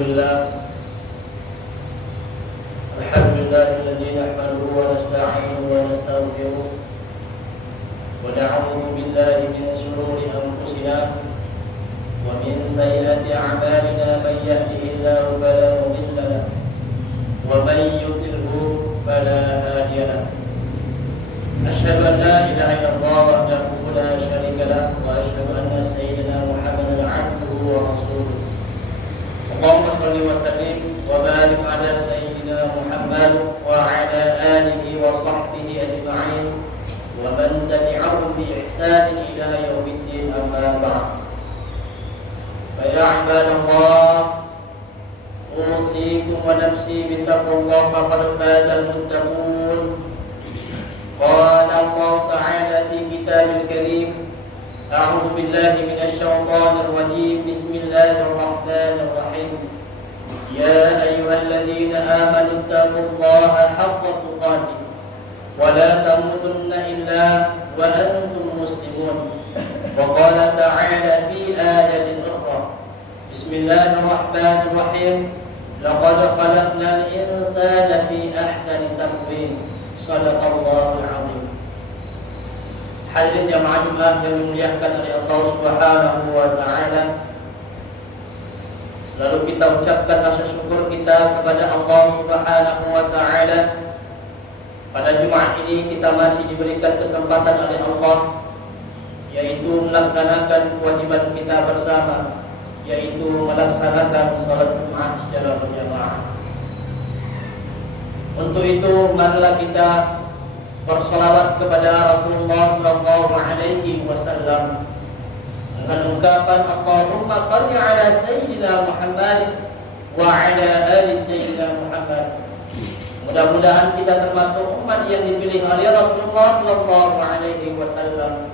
الحمد لله الذي نحمده ونستعينه ونستغفره ونعوذ بالله من شرور أنفسنا ومن سيئات أعمالنا من يهده الله فلا مضل له ومن يضلله فلا هادي له. أشهد أن لا إله إلا الله وحده لا شريك له وأشهد أن سيدنا محمدا عبده ورسوله. اللهم صل وسلم وبارك على سيدنا محمد وعلى آله وصحبه أجمعين ومن تبعهم بإحسان إلى يوم الدين. أما بعد، فيا عباد الله، أوصيكم ونفسي بتقوى الله فقد فاز المتقون. قال الله تعالى في كتابه الكريم: أعوذ بالله من الشيطان الرجيم. بسم الله الرحمن الرحيم. يا أيها الذين آمنوا اتقوا الله حق تقاته ولا تموتن إلا وأنتم مسلمون. وقال تعالى في آية أخرى: بسم الله الرحمن الرحيم. لقد خلقنا الإنسان في أحسن تقويم. صدق الله العظيم. Hadirin jamaah yang dimuliakan oleh Allah Subhanahu wa taala, selalu kita ucapkan rasa syukur kita kepada Allah Subhanahu wa taala. Pada Jumat ini kita masih diberikan kesempatan oleh Allah, yaitu melaksanakan kewajiban kita bersama, yaitu melaksanakan salat Jumat secara berjamaah. Untuk itu marilah kita bersolawat kepada Rasulullah sallallahu alaihi wasallam dengan ungkapan Allahumma shalli ala sayyidina Muhammad wa ala ali sayyidina Muhammad. Mudah-mudahan kita termasuk umat yang dipilih oleh Rasulullah sallallahu alaihi wasallam.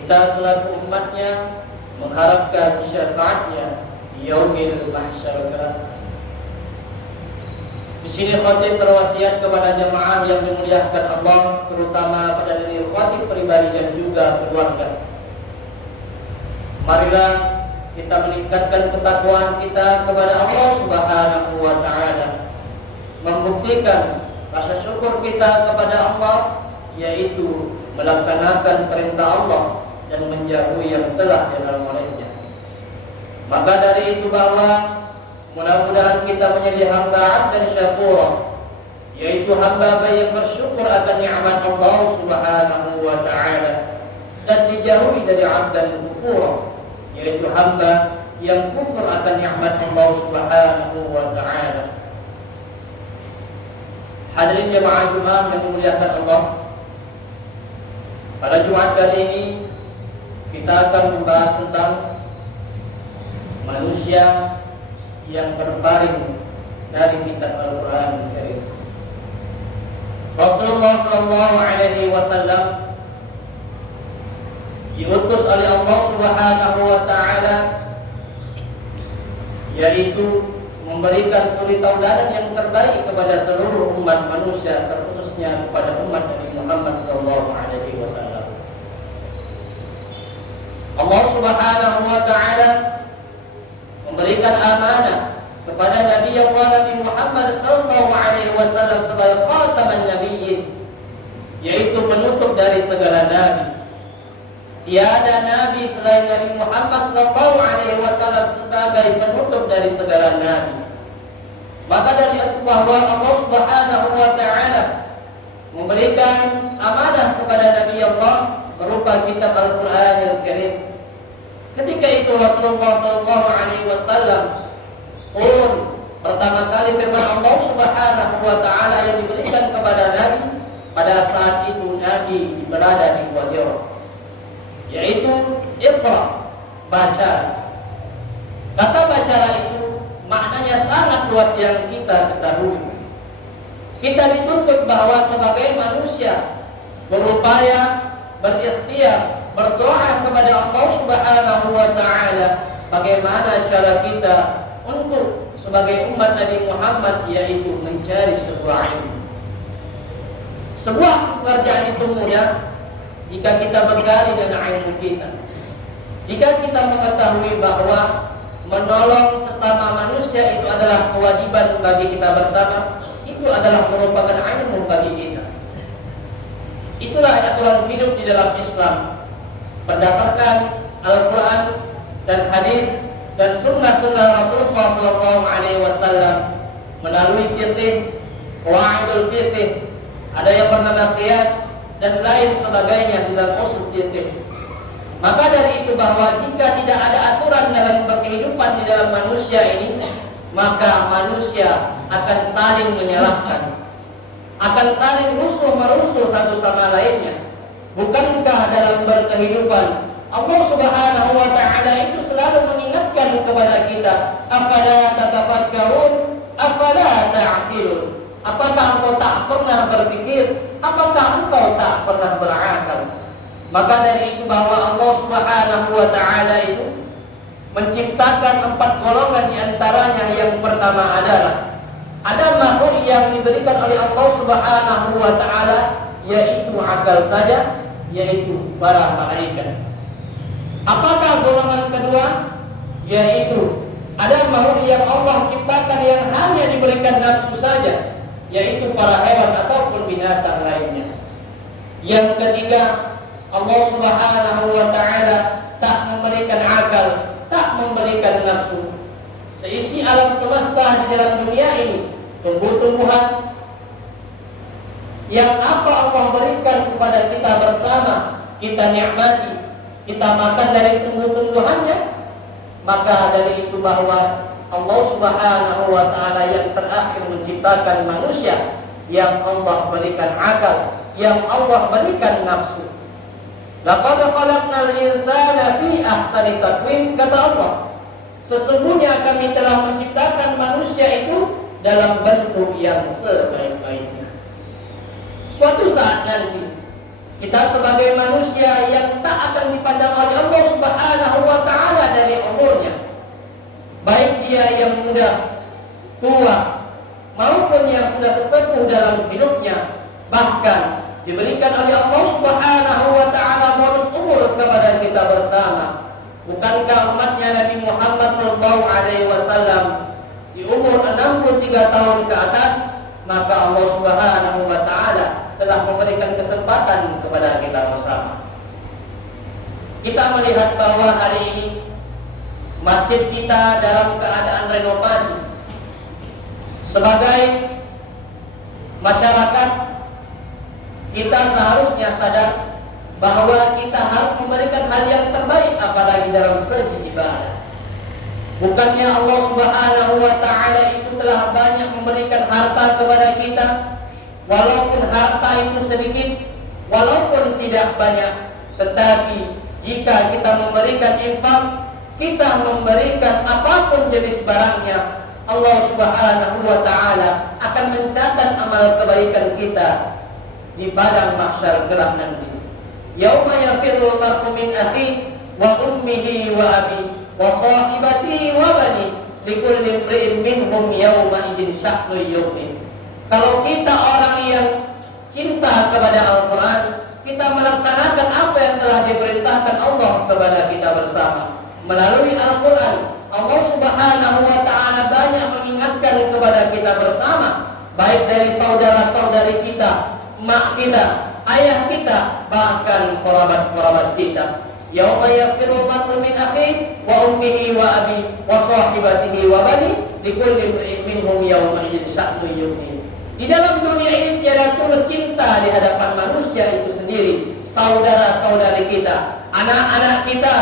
Kita selaku umatnya mengharapkan syafaatnya di yaumil mahsyar kelak. Di sini khatib berwasiat kepada jemaah yang dimuliakan Allah, terutama pada diri khatib pribadi dan juga keluarga. Marilah kita meningkatkan ketakwaan kita kepada Allah Subhanahu wa taala, membuktikan rasa syukur kita kepada Allah, yaitu melaksanakan perintah Allah dan menjauhi yang telah dilarang olehnya. Maka dari itu bahwa mudah-mudahan kita menjadi hamba dan syakur, yaitu hamba yang bersyukur akan nikmat Allah Subhanahu wa taala dan dijauhi dari abdan kufur, yaitu hamba yang kufur akan nikmat Allah Subhanahu wa taala. Hadirin jemaah Jumat yang dimuliakan Allah, pada Jumat kali ini kita akan membahas tentang manusia yang berpaling dari kitab Al-Quran Al-Karim. Rasulullah sallallahu alaihi wasallam diutus oleh Allah Subhanahu wa taala, yaitu memberikan suri tauladan yang terbaik kepada seluruh umat manusia, terkhususnya kepada umat Nabi Muhammad sallallahu alaihi wasallam. Allah Subhanahu wa taala memberikan amanah kepada Nabi Allah Nabi Muhammad sallallahu alaihi wasallam sebagai khataman nabiyyin, yaitu penutup dari segala nabi. Tiada nabi selain Nabi Muhammad sallallahu alaihi wasallam sebagai penutup dari segala nabi. Maka dari itu bahwa Allah Subhanahu wa taala memberikan amanah kepada Nabi Allah berupa kitab Al-Quran Al-Karim. Ketika itu Rasulullah sallallahu alaihi wasallam pun pertama kali firman Allah Subhanahu wa taala yang diberikan kepada Nabi pada saat itu Nabi berada di Gua Hira, yaitu Iqra, baca. Kata baca itu maknanya sangat luas yang kita ketahui. Kita dituntut bahwa sebagai manusia berupaya, berikhtiar, berdoa kepada Allah Subhanahu wa taala bagaimana cara kita untuk sebagai umat Nabi Muhammad, yaitu mencari sebuah ilmu. Sebuah pekerjaan itu mudah jika kita bergali dengan ilmu kita. Jika kita mengetahui bahwa menolong sesama manusia itu adalah kewajiban bagi kita bersama, itu adalah merupakan ilmu bagi kita. Itulah aturan hidup di dalam Islam berdasarkan Al-Quran dan hadis dan sunnah-sunnah Rasulullah SAW melalui fiqh, qawaidul fiqh, ada yang bernama qiyas dan lain sebagainya di dalam usul fiqh. Maka dari itu bahwa jika tidak ada aturan dalam berkehidupan di dalam manusia ini, maka manusia akan saling menyalahkan, akan saling rusuh-merusuh satu sama lainnya. Bukankah dalam berkehidupan Allah Subhanahu wa ta'ala itu selalu mengingatkan kepada kita, afala tatafakkarun, afala ta'qilun. Apakah engkau tak pernah berpikir? Apakah engkau tak pernah berakal? Maka dari itu bahwa Allah Subhanahu wa ta'ala itu menciptakan 4 golongan di antaranya. Yang pertama adalah ada makhluk yang diberikan oleh Allah Subhanahu wa ta'ala, yaitu akal saja, yaitu para malaikat. Apakah golongan kedua? Yaitu ada makhluk yang Allah ciptakan yang hanya diberikan nafsu saja, yaitu para hewan ataupun binatang lainnya. Yang ketiga, Allah Subhanahu wa ta'ala tak memberikan akal, tak memberikan nafsu. Seisi alam semesta di dalam dunia ini, tumbuh-tumbuhan yang apa Allah berikan kepada kita bersama, kita nikmati, kita makan dari tumbuh-tumbuhannya. Maka dari itu bahwa Allah Subhanahu wa ta'ala yang terakhir menciptakan manusia, yang Allah berikan akal, yang Allah berikan nafsu. Laqad khalaqnal insana fi ahsani taqwim, kata Allah, sesungguhnya kami telah menciptakan manusia itu dalam bentuk yang sebaik-baiknya. Suatu saat nanti kita sebagai manusia yang tak akan dipandang oleh Allah Subhanahu wa ta'ala dari umurnya, baik dia yang muda, tua, maupun yang sudah sesepuh dalam hidupnya, bahkan diberikan oleh Allah Subhanahu wa ta'ala bonus umur kepada kita bersama. Bukankah umatnya Nabi Muhammad SAW di umur 63 tahun ke atas, maka Allah Subhanahu wa ta'ala telah memberikan kesempatan kepada kita bersama. Kita melihat bahwa hari ini masjid kita dalam keadaan renovasi. Sebagai masyarakat, kita seharusnya sadar bahwa kita harus memberikan hal yang terbaik, apalagi dalam segi ibadah. Bukannya Allah Subhanahu wa ta'ala itu telah banyak memberikan harta kepada kita, walaupun harta itu sedikit, walaupun tidak banyak, tetapi jika kita memberikan infak, kita memberikan apapun jenis barangnya, Allah Subhanahu wa ta'ala akan mencatat amal kebaikan kita di padang mahsyar kelak nanti. Yauma yafirru al-mar'u min akhihi wa ummihi wa abihi wa sahibatihi wa banihi likulli imri'in minhum yawma idzin sya'nun yughnihi. Kalau kita orang yang cinta kepada Al-Quran, kita melaksanakan apa yang telah diperintahkan Allah kepada kita bersama. Melalui Al-Quran, Allah Subhanahu wa ta'ala banyak mengingatkan kepada kita bersama, baik dari saudara-saudari kita, mak kita, ayah kita, bahkan kerabat-kerabat kita. Yauma yafiru al-mar'u min akhihi wa ummihi wa abihi wa sahibatihi wa banihi likulli imri'in minhum yawma idzin sya'nun yughnihi. Di dalam dunia ini tiada tulus cinta di hadapan manusia itu sendiri, saudara-saudari kita, anak-anak kita,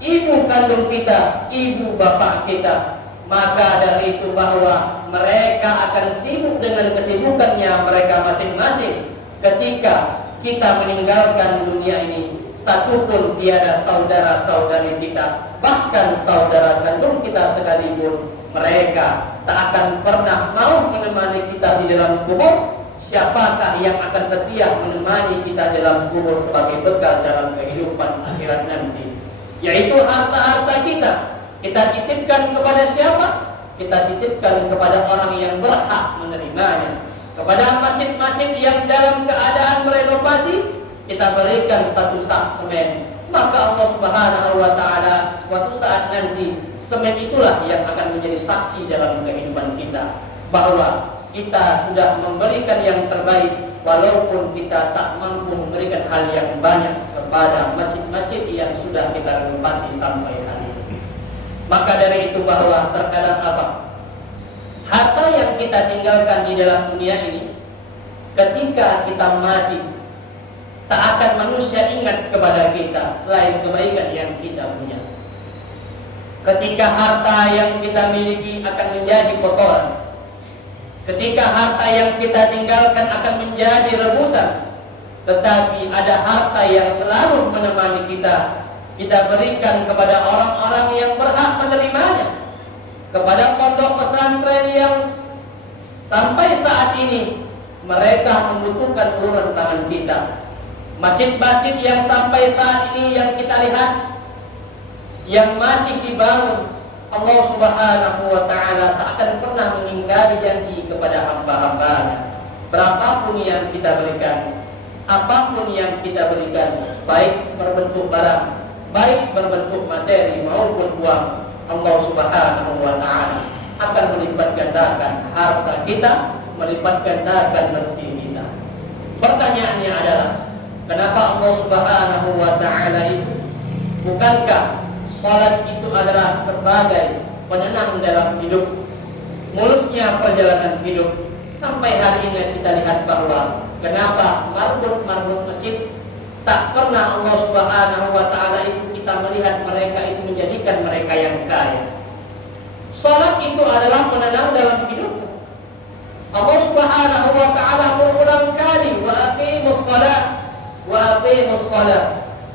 ibu kandung kita, ibu bapak kita. Maka dari itu bahwa mereka akan sibuk dengan kesibukannya mereka masing-masing. Ketika kita meninggalkan dunia ini, satupun tiada saudara-saudari kita, bahkan saudara kandung kita sekalipun, mereka tak akan pernah mau menemani kita di dalam kubur. Siapakah yang akan setia menemani kita dalam kubur sebagai bekal dalam kehidupan akhirat nanti? Yaitu harta-harta kita. Kita titipkan kepada siapa? Kita titipkan kepada orang yang berhak menerimanya. Kepada masjid-masjid yang dalam keadaan merenovasi, kita berikan 1 sak semen. Maka Allah Subhanahu wa ta'ala suatu saat nanti semen itulah yang akan menjadi saksi dalam kehidupan kita bahwa kita sudah memberikan yang terbaik, walaupun kita tak mampu memberikan hal yang banyak kepada masjid-masjid yang sudah kita renovasi sampai hari ini. Maka dari itu bahwa terkadang apa? Harta yang kita tinggalkan di dalam dunia ini, ketika kita mati, tak akan manusia ingat kepada kita selain kebaikan yang kita punya. Ketika harta yang kita miliki akan menjadi kotoran, ketika harta yang kita tinggalkan akan menjadi rebutan, tetapi ada harta yang selalu menemani kita, kita berikan kepada orang-orang yang berhak menerimanya, kepada pondok pesantren yang sampai saat ini mereka membutuhkan uluran tangan kita, masjid-masjid yang sampai saat ini yang kita lihat yang masih dibangun, Allah Subhanahu wa ta'ala tak akan pernah mengingkari janji kepada hamba-hambanya. Berapapun yang kita berikan, apapun yang kita berikan, baik berbentuk barang, baik berbentuk materi maupun uang, Allah Subhanahu wa ta'ala akan melipat gandakan harta kita, melipat gandakan rezeki kita. Pertanyaannya adalah, kenapa Allah Subhanahu wa ta'ala itu? Bukankah salat itu adalah sebagai penenang dalam hidup, mulusnya perjalanan hidup? Sampai hari ini kita lihat bahwa kenapa marbot masjid tak pernah Allah Subhanahu wa ta'ala itu kita melihat mereka itu menjadikan mereka yang kaya. Salat itu adalah penenang dalam hidup. Allah Subhanahu wa ta'ala berulang kali wa aqimus shalah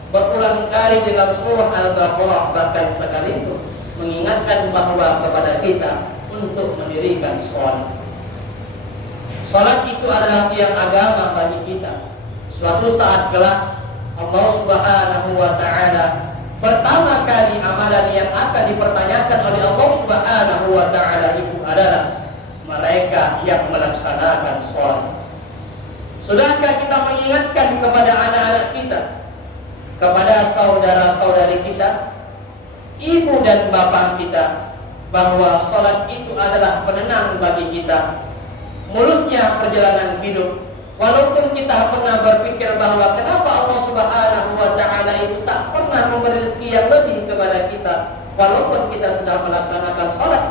berulang kali dalam surah Al-Baqarah, bahkan sekali itu mengingatkan bahwa kepada kita untuk mendirikan salat. Salat itu adalah tiang agama bagi kita. Suatu saat kelak Allah Subhanahu wa ta'ala pertama kali amalan yang akan dipertanyakan oleh Allah Subhanahu wa ta'ala itu adalah mereka yang melaksanakan salat. Sudahkah kita mengingatkan kepada anak-anak kita, kepada saudara-saudari kita, ibu dan bapak kita, bahwa salat itu adalah penenang bagi kita, mulusnya perjalanan hidup? Walaupun kita pernah berpikir bahwa kenapa Allah Subhanahu wa ta'ala itu tak pernah memberi rezeki yang lebih kepada kita, walaupun kita sudah melaksanakan salat,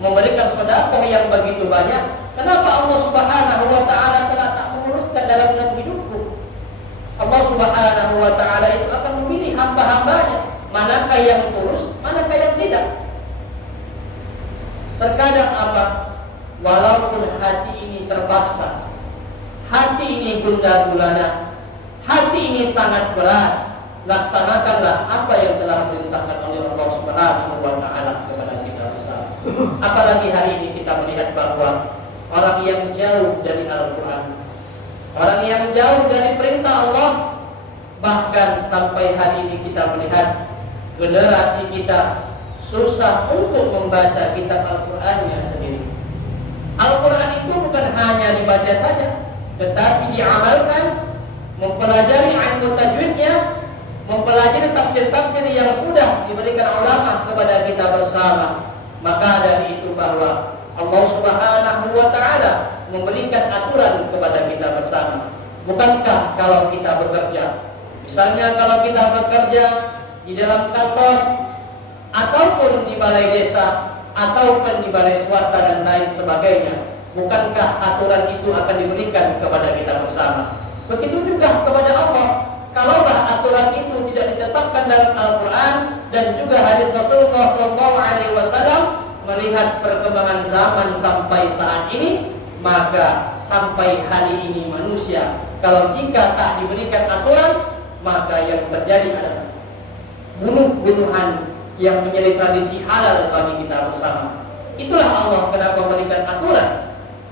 memberikan sedekah yang begitu banyak, kenapa Allah Subhanahu wa ta'ala telah tak memuluskan dalam hidupku? Allah Subhanahu wa ta'ala itu akan memilih hamba-hambanya, manakah yang tulus, manakah yang tidak. Terkadang apa? Walaupun hati ini terpaksa, hati ini gundah gulana, hati ini sangat berat, laksanakanlah apa yang telah diperintahkan oleh Allah Subhanahu wa ta'ala kepada kita bersama. Apalagi hari ini kita melihat bahwa orang yang jauh dari Al-Quran, orang yang jauh dari perintah Allah, bahkan sampai hari ini kita melihat generasi kita susah untuk membaca kitab Al-Qurannya sendiri. Al-Quran itu bukan hanya dibaca saja, tetapi diamalkan, mempelajari ilmu tajwidnya, mempelajari tafsir-tafsir yang sudah diberikan ulama kepada kita bersama. Maka dari itu bahwa Allah Subhanahu wa ta'ala memberikan aturan kepada kita bersama. Bukankah kalau kita bekerja, misalnya kalau kita bekerja di dalam kantor ataupun di balai desa ataupun di balai swasta dan lain sebagainya, bukankah aturan itu akan diberikan kepada kita bersama? Begitu juga kepada Allah. Kalaulah aturan itu tidak ditetapkan dalam Al-Quran dan juga hadis Rasulullah SAW, melihat perkembangan zaman sampai saat ini, maka sampai hari ini manusia, kalau jika tak diberikan aturan, maka yang terjadi adalah bunuh-bunuhan yang menjadi tradisi halal bagi kita bersama. Itulah Allah kenapa memberikan aturan.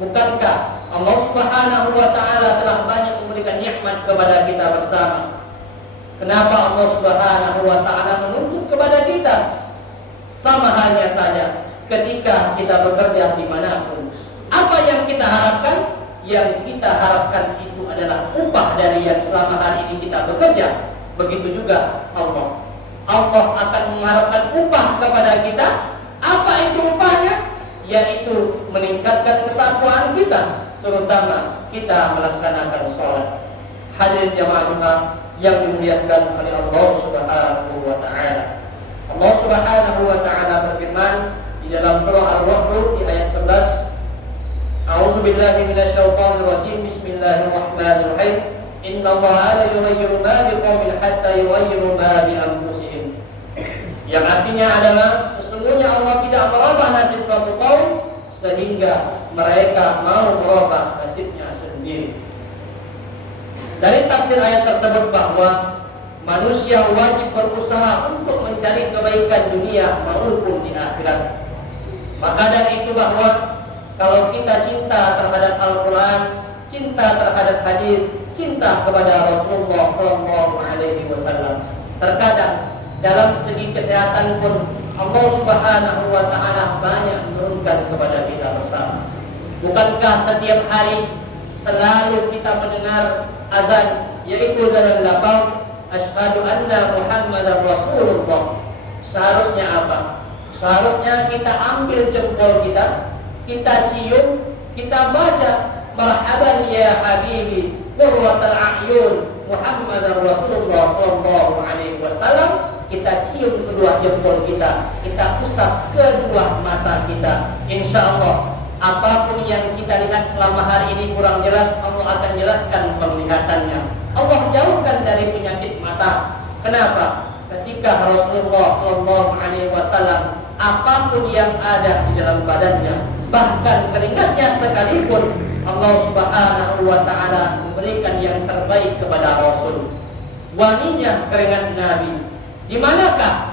Bukankah Allah Subhanahu wa ta'ala telah banyak memberikan nikmat kepada kita bersama? Kenapa Allah Subhanahu wa ta'ala menuntut kepada kita? Sama halnya saja ketika kita bekerja dimanapun, apa yang kita harapkan? Yang kita harapkan itu adalah upah dari yang selama hari ini kita bekerja. Begitu juga Allah akan mengharapkan upah kepada kita sunnah, terutama kita melaksanakan sholat. Hadirin jamaah yang dimuliakan oleh Allah Subhanahu wa taala. Allah Subhanahu wa taala berfirman di dalam surah Al-Wahl di ayat 11, A'udzu billahi minasyaitonir rajim. Bismillahirrahmanirrahim. Innallaha la yughayyiru ma biqaumin hatta yughayyiru ma bi anfusihim. Yang artinya adalah sesungguhnya Allah tidak merubah nasib suatu kaum sehingga mereka mau merubah nasibnya sendiri. Dari tafsir ayat tersebut bahwa manusia wajib berusaha untuk mencari kebaikan dunia maupun di akhirat. Maka dari itu bahwa kalau kita cinta terhadap Al-Quran, cinta terhadap hadis, cinta kepada Rasulullah SAW, terkadang dalam segi kesehatan pun Allah Subhanahu wa taala banyak menurunkan kepada kita bersama. Bukankah setiap hari selalu kita mendengar azan, yaitu dalam lafaz asyhadu anna Muhammadar Rasulullah? Seharusnya apa? Seharusnya kita ambil jempol kita cium, kita baca marhaban ya habibi qurratul a'yun Muhammadar Rasulullah sallallahu alaihi wasallam. Kita cium kedua jempol kita usap kedua mata kita. Insya Allah apapun yang kita lihat selama hari ini kurang jelas, Allah akan jelaskan penglihatannya. Allah jauhkan dari penyakit mata. Kenapa? Ketika Rasulullah sallallahu alaihi wasallam apapun yang ada di dalam badannya, bahkan keringatnya sekalipun, Allah Subhanahu wa taala memberikan yang terbaik kepada Rasul. Wanginya keringat Nabi. Di manakah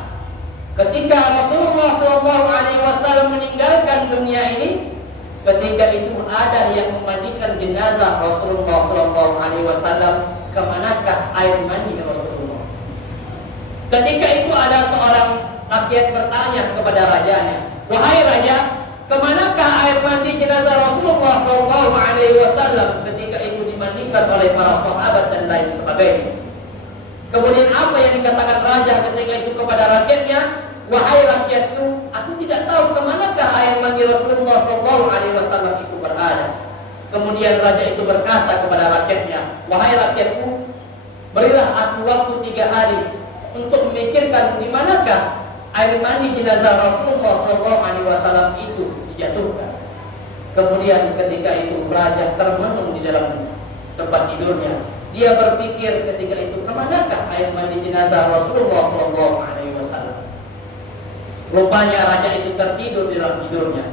ketika Rasulullah sallallahu alaihi wasallam meninggalkan dunia ini? Ketika itu ada yang memandikan jenazah Rasulullah sallallahu alaihi wasallam, kemanakah air mandi Rasulullah? Ketika itu ada seorang rakyat bertanya kepada rajanya, "Wahai raja, kemanakah air mandi jenazah Rasulullah sallallahu alaihi wasallam?" Ketika itu dimandikan oleh para sahabat dan lain sebagainya. Kemudian apa yang dikatakan raja ketika itu kepada rakyatnya? "Wahai rakyatku, aku tidak tahu kemanakah air mandi Rasulullah SAW itu berada." Kemudian raja itu berkata kepada rakyatnya, "Wahai rakyatku, berilah aku waktu 3 hari untuk memikirkan di manakah air mandi jenazah Rasulullah SAW itu dijatuhkan." Kemudian ketika itu raja termenung di dalam tempat tidurnya. Dia berpikir ketika itu, kemanakah air mandi jenazah Rasulullah SAW? Rupanya raja itu tertidur di dalam tidurnya.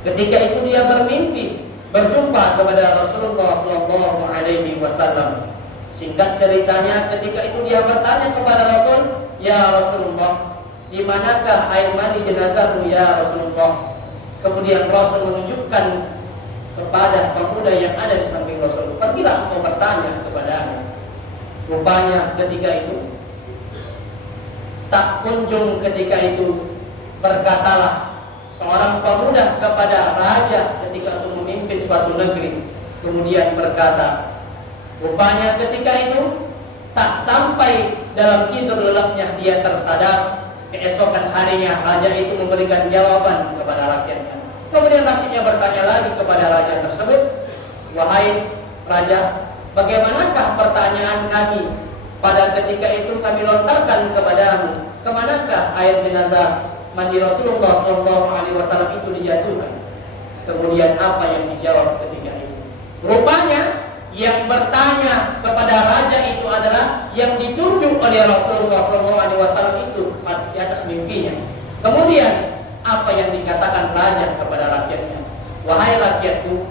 Ketika itu dia bermimpi berjumpa kepada Rasulullah SAW. Singkat ceritanya, ketika itu dia bertanya kepada Rasul, "Ya Rasulullah, di manakah air mandi jenazahmu ya Rasulullah?" Kemudian Rasul menunjukkan kepada pemuda yang ada di samping Rasul, "Pergilah engkau bertanya kepadanya." Rupanya ketika itu tak kunjung ketika itu berkatalah seorang pemuda kepada raja ketika itu memimpin suatu negeri. Kemudian berkata, rupanya ketika itu tak sampai dalam tidur lelapnya dia tersadar. Keesokan harinya raja itu memberikan jawaban kepada rakyatnya. Kemudian rakyatnya bertanya lagi kepada raja tersebut, "Wahai raja, bagaimanakah pertanyaan kami pada ketika itu kami lontarkan kepadamu, kemanakah air jenazah mandi Rasulullah SAW itu dijatuhkan?" Kemudian apa yang dijawab ketika itu? Rupanya yang bertanya kepada raja itu adalah yang ditunjuk oleh Rasulullah SAW itu di atas mimpinya. Kemudian apa yang dikatakan raja kepada rakyatnya? "Wahai rakyatku,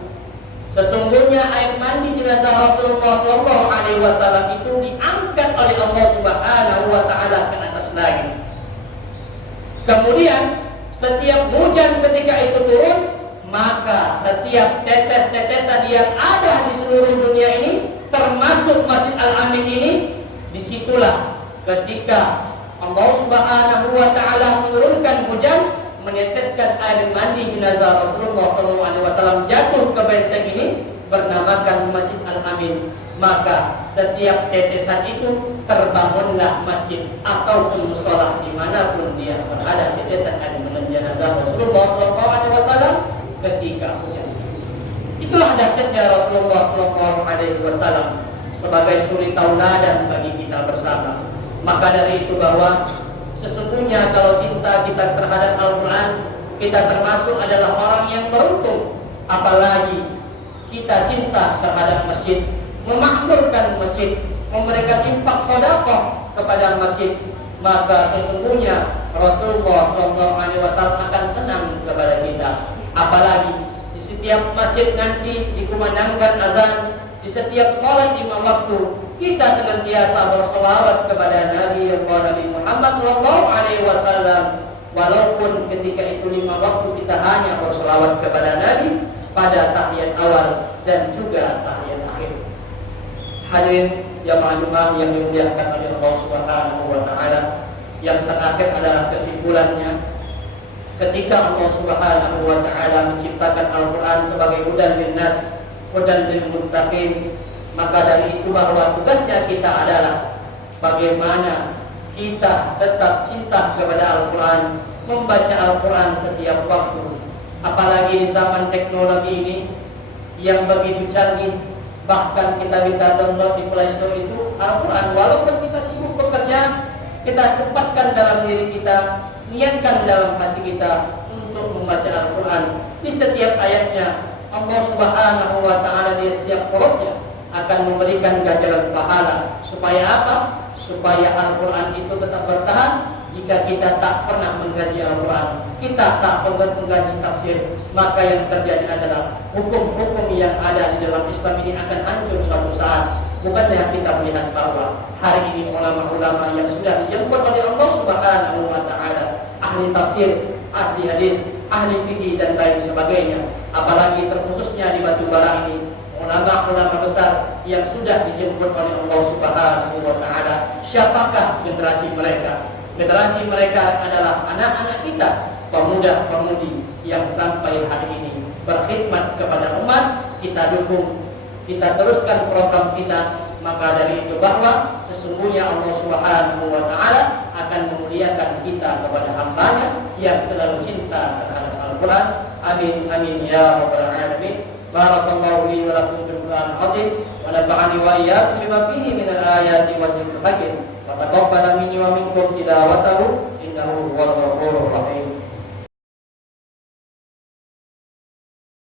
sesungguhnya air mandi jenazah Rasulullah SAW itu diangkat oleh Allah Subhanahu wa taala ke atas langit. Kemudian setiap hujan ketika itu turun, maka setiap tetes-tetesan yang ada di seluruh dunia ini, termasuk Masjid Al-Amin ini, disitulah ketika Allah Subhanahu wa taala menurunkan hujan, meneteskan air mandi jenazah Rasulullah SAW jatuh ke benteng ini, bernamakan Masjid Al-Amin. Maka setiap tetesan itu terbangunlah masjid ataupun mushola dimanapun dia berada, tetesan air mandi jenazah Rasulullah SAW ketika hujan. Itulah dahsyatnya Rasulullah SAW sebagai suri tauladan bagi kita bersama. Maka dari itu bahwa sesungguhnya kalau cinta kita terhadap Al-Quran, kita termasuk adalah orang yang beruntung. Apalagi kita cinta terhadap masjid, memakmurkan masjid, memberikan infak sedekah kepada masjid, maka sesungguhnya Rasulullah SAW akan senang kepada kita. Apalagi di setiap masjid nanti dikumandangkan azan, di setiap sholat 5 waktu kita senantiasa berselawat kepada Nabi Muhammad SAW. Walaupun ketika itu 5 waktu kita hanya berselawat kepada Nabi pada tahiyat awal dan juga tahiyat akhir. Hadirin yang ma'lumah yang dimuliakan oleh Allah Subhanahu wa taala, yang terakhir adalah kesimpulannya, ketika Allah Subhanahu wa taala menciptakan Al-Qur'an sebagai hudan linnas, hudan lil muttaqin, maka dari itu bahwa tugasnya kita adalah bagaimana kita tetap cinta kepada Al-Quran, membaca Al-Quran setiap waktu. Apalagi di zaman teknologi ini yang begitu canggih, bahkan kita bisa download di Play Store itu Al-Quran. Walaupun kita sibuk bekerja, kita sempatkan dalam diri kita, niatkan dalam hati kita untuk membaca Al-Quran. Di setiap ayatnya Allah Subhanahu wa taala di setiap hurufnya akan memberikan ganjaran pahala. Supaya apa? Supaya Al-Quran itu tetap bertahan. Jika kita tak pernah mengkaji Al-Quran, kita tak pernah mengkaji tafsir, maka yang terjadi adalah hukum-hukum yang ada di dalam Islam ini akan hancur suatu saat. Bukannya kita melihat bahwa hari ini ulama-ulama yang sudah dijemput oleh Allah Subhanahu wa taala, ahli tafsir, ahli hadis, ahli fikih dan lain sebagainya, apalagi terkhususnya di Batubara ini, ulama-ulama besar yang sudah dijemput oleh Allah Subhanahu wa taala. Siapakah generasi mereka? Generasi mereka adalah anak-anak kita, pemuda-pemudi yang sampai hari ini berkhidmat kepada umat. Kita dukung, kita teruskan program kita. Maka dari itu bahwa sesungguhnya Allah Subhanahu wa taala akan memuliakan kita kepada hamba-Nya yang selalu cinta terhadap Al-Quran. Amin amin ya rabbal alamin. Barakallahu li wa lakum bil Qur'an azim wa nafa'ani wa iyyakum bima fihi min al-ayati wa dzikril hakim wa taqabbala minni wa minkum tilawatahu innahu huwal ghafurur